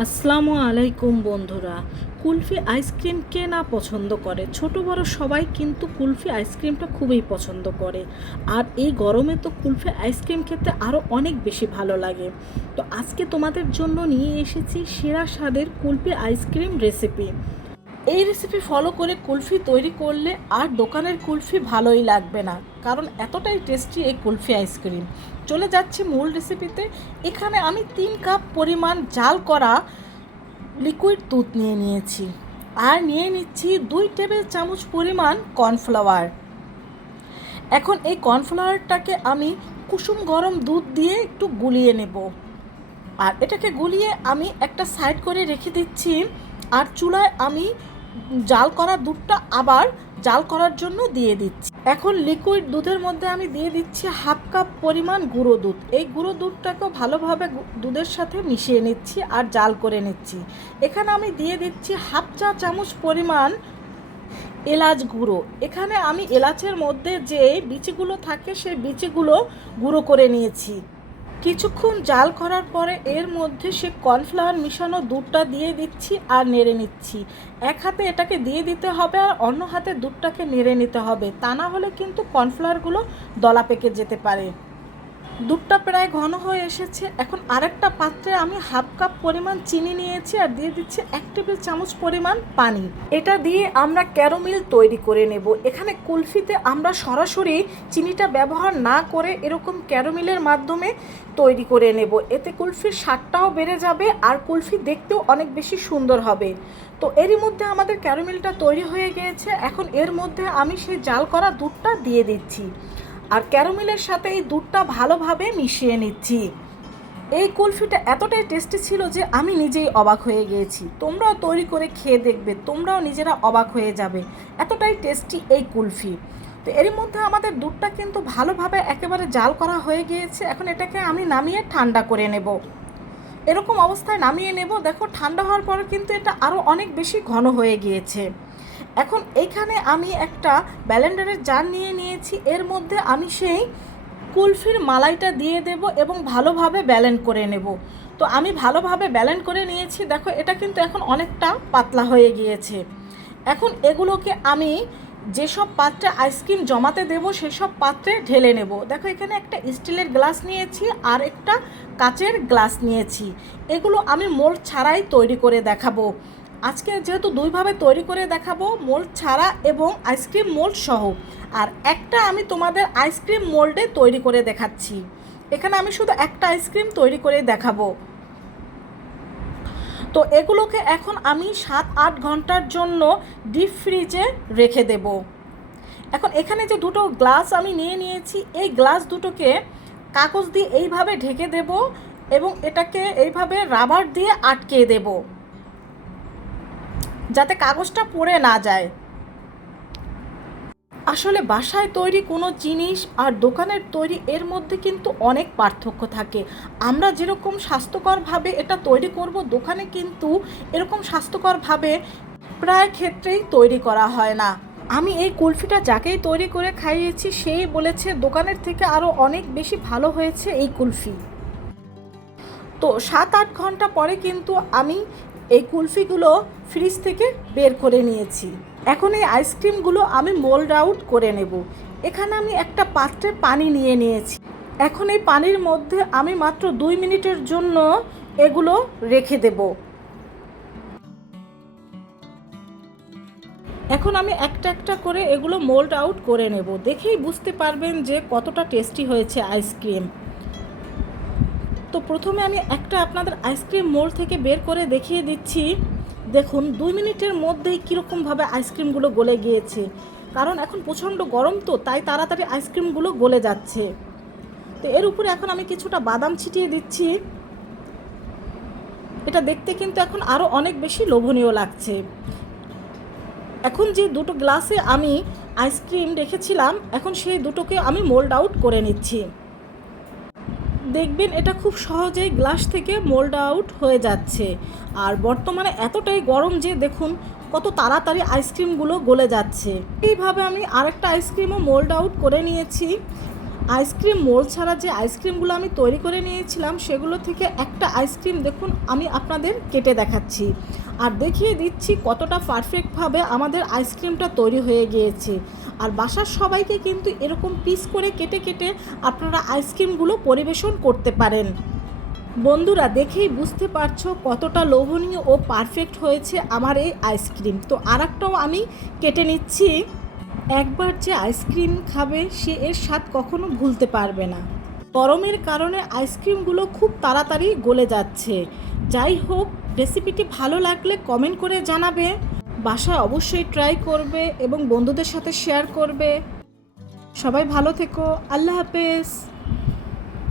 আসসালামু আলাইকুম বন্ধুরা। কুলফি আইসক্রিম কে না পছন্দ করে? ছোট বড় সবাই কিন্তু কুলফি আইসক্রিমটা খুবই পছন্দ করে। আর এই গরমে তো কুলফি আইসক্রিম খেতে আরও অনেক বেশি ভালো লাগে। তো আজকে তোমাদের জন্য নিয়ে এসেছি সেরা স্বাদের কুলফি আইসক্রিম রেসিপি। এই রেসিপি ফলো করে কুলফি তৈরি করলে আর দোকানের কুলফি ভালোই লাগবে না, কারণ এতটাই টেস্টি এই কুলফি আইসক্রিম। চলে যাচ্ছি মূল রেসিপিতে। এখানে আমি 3 কাপ পরিমাণ জাল করা লিকুইড দুধ নিয়ে নিয়েছি, আর নিয়ে নিচ্ছি 2 টেবিল চামচ পরিমাণ কর্নফ্লাওয়ার। এখন এই কর্নফ্লাওয়ারটাকে আমি কুসুম গরম দুধ দিয়ে একটু গুলিয়ে নেব, আর এটাকে গুলিয়ে আমি একটা সাইড করে রেখে দিচ্ছি। আর চুলায় আমি জাল করা দুধটা আবার জাল করার জন্য দিয়ে দিচ্ছি। এখন লিকুইড দুধের মধ্যে আমি দিয়ে দিচ্ছি 1/2 কাপ পরিমাণ গুঁড়ো দুধ। এই গুঁড়ো দুধটাকেও ভালোভাবে দুধের সাথে মিশিয়ে নিচ্ছি আর জাল করে নিচ্ছি। এখানে আমি দিয়ে দিচ্ছি 1/2 চা চামচ পরিমাণ এলাচ গুঁড়ো। এখানে আমি এলাচের মধ্যে যে বিচিগুলো থাকে সেই বিচিগুলো গুঁড়ো করে নিয়েছি। কিছুক্ষণ জাল করার পরে এর মধ্যে সে কর্নফ্লাওয়ার মিশানো দুধটা দিয়ে দিচ্ছি আর নেড়ে নিচ্ছি। এক হাতে এটাকে দিয়ে দিতে হবে আর অন্য হাতে দুধটাকে নেড়ে নিতে হবে, তা না হলে কিন্তু কর্নফ্লাওয়ারগুলো দলা পেকে যেতে পারে। দুধটা প্রায় ঘন হয়ে এসেছে। এখন আরেকটা পাত্রে আমি 1/2 কাপ পরিমাণ চিনি নিয়েছি আর দিয়ে দিচ্ছি 1 টেবিল চামচ পরিমাণ পানি। এটা দিয়ে আমরা ক্যারামেল তৈরি করে নেব। এখানে কুলফিতে আমরা সরাসরি চিনিটা ব্যবহার না করে এরকম ক্যারামেলের মাধ্যমে তৈরি করে নেব। এতে কুলফির স্বাদটাও বেড়ে যাবে আর কুলফি দেখতেও অনেক বেশি সুন্দর হবে। তো এরই মধ্যে আমাদের ক্যারামেলটা তৈরি হয়ে গিয়েছে। এখন এর মধ্যে আমি সেই জাল করা দুধটা দিয়ে দিচ্ছি আর ক্যারামেলের সাথে এই দুধটা ভালোভাবে মিশিয়ে নিচ্ছি। এই কুলফিটা এতটাই টেস্টি ছিল যে আমি নিজেই অবাক হয়ে গিয়েছি। তোমরাও তৈরি করে খেয়ে দেখবে, তোমরাও নিজেরা অবাক হয়ে যাবে, এতটাই টেস্টি এই কুলফি। তো এর মধ্যে আমাদের দুধটা কিন্তু ভালোভাবে একেবারে জাল করা হয়ে গিয়েছে। এখন এটাকে আমি নামিয়ে ঠান্ডা করে নেব। এরকম অবস্থায় নামিয়ে নেব। দেখো, ঠান্ডা হওয়ার পরে কিন্তু এটা আরও অনেক বেশি ঘন হয়ে গিয়েছে। এখন এইখানে আমি একটা ব্লেন্ডারের জার নিয়ে নিয়েছি। এর মধ্যে আমি সেই কুলফির মালাইটা দিয়ে দেব এবং ভালোভাবে ব্লেন্ড করে নেব। তো আমি ভালোভাবে ব্লেন্ড করে নিয়েছি। দেখো, এটা কিন্তু এখন অনেকটা পাতলা হয়ে গিয়েছে। এখন এগুলোকে আমি যেসব পাত্রে আইসক্রিম জমাতে দেব সেসব পাত্রে ঢেলে নেব। দেখো, এখানে একটা স্টিলের গ্লাস নিয়েছি আর একটা কাচের গ্লাস নিয়েছি। এগুলো আমি মোল্ড ছাড়াই তৈরি করে দেখাবো। আজকে যেহেতু দুইভাবে তৈরি করে দেখাবো, মোল্ড ছাড়া এবং আইসক্রিম মোল্ড সহ। আর একটা আমি তোমাদের আইসক্রিম মোল্ডে তৈরি করে দেখাচ্ছি। এখানে আমি শুধু একটা আইসক্রিম তৈরি করে দেখাবো। তো এগুলোকে এখন আমি 7-8 ঘন্টার জন্য ডিপ ফ্রিজে রেখে দেব। এখন এখানে যে দুটো গ্লাস আমি নিয়ে নিয়েছি, এই গ্লাস দুটোকে কাগজ দিয়ে এইভাবে ঢেকে দেব এবং এটাকে এইভাবে রাবার দিয়ে আটকে দেব, যাতে কাগজটা পড়ে না যায়। আসলে বাসায় তৈরি কোনো জিনিস আর দোকানের তৈরি এর মধ্যে কিন্তু অনেক পার্থক্য থাকে। আমরা যেরকম স্বাস্থ্যকরভাবে এটা তৈরি করব, দোকানে কিন্তু এরকম স্বাস্থ্যকরভাবে প্রায় ক্ষেত্রেই তৈরি করা হয় না। আমি এই কুলফিটা যাকেই তৈরি করে খাইয়েছি সেই বলেছে দোকানের থেকে আরও অনেক বেশি ভালো হয়েছে এই কুলফি। তো 7-8 ঘন্টা পরে কিন্তু আমি এই কুলফিগুলো ফ্রিজ থেকে বের করে নিয়েছি। এখন এই আইসক্রিমগুলো আমি মোল্ড আউট করে নেব। এখানে আমি একটা পাত্রে পানি নিয়ে নিয়েছি। এখন এই পানির মধ্যে আমি মাত্র 2 মিনিটের জন্য এগুলো রেখে দেব। এখন আমি একটা একটা করে এগুলো মোল্ড আউট করে নেব। দেখেই বুঝতে পারবেন যে কতটা টেস্টি হয়েছে আইসক্রিম। তো প্রথমে আমি একটা আপনাদের আইসক্রিম মোল্ড থেকে বের করে দেখিয়ে দিচ্ছি। দেখুন, 2 মিনিটের মধ্যেই কীরকমভাবে আইসক্রিমগুলো গলে গিয়েছে। কারণ এখন প্রচণ্ড গরম, তো তাই তাড়াতাড়ি আইসক্রিমগুলো গলে যাচ্ছে। তো এর উপরে এখন আমি কিছুটা বাদাম ছিটিয়ে দিচ্ছি। এটা দেখতে কিন্তু এখন আরও অনেক বেশি লোভনীয় লাগছে। এখন যে দুটো গ্লাসে আমি আইসক্রিম রেখেছিলাম, এখন সেই দুটোকে আমি মোল্ড আউট করে নিচ্ছি। দেখবেন এটা খুব সহজেই গ্লাস থেকে মোল্ড আউট হয়ে যাচ্ছে। আর বর্তমানে এতটাই গরম যে দেখুন কত তাড়াতাড়ি আইসক্রিমগুলো গলে যাচ্ছে। এইভাবে আমি আরেকটা আইসক্রিমও মোল্ড আউট করে নিয়েছি। আইসক্রিম মোল্ড ছাড়া যে আইসক্রিমগুলো আমি তৈরি করে নিয়েছিলাম সেগুলো থেকে একটা আইসক্রিম দেখুন আমি আপনাদের কেটে দেখাচ্ছি আর দেখিয়ে দিচ্ছি কতটা পারফেক্টভাবে আমাদের আইসক্রিমটা তৈরি হয়ে গিয়েছে। আর বাসার সবাইকে কিন্তু এরকম পিস করে কেটে কেটে আপনারা আইসক্রিমগুলো পরিবেশন করতে পারেন। বন্ধুরা দেখেই বুঝতে পারছো কতটা লোভনীয় ও পারফেক্ট হয়েছে আমার এই আইসক্রিম। তো আরেকটাও আমি কেটে নিচ্ছি। একবার যে আইসক্রিম খাবে সে এর স্বাদ কখনো ভুলতে পারবে না। গরমের কারণে আইসক্রিমগুলো খুব তাড়াতাড়ি গলে যাচ্ছে। যাই হোক, রেসিপিটি ভালো লাগলে কমেন্ট করে জানাবে, বাসায় অবশ্যই ট্রাই করবে এবং বন্ধুদের সাথে শেয়ার করবে। সবাই ভালো থেকো, আল্লাহ হাফেজ।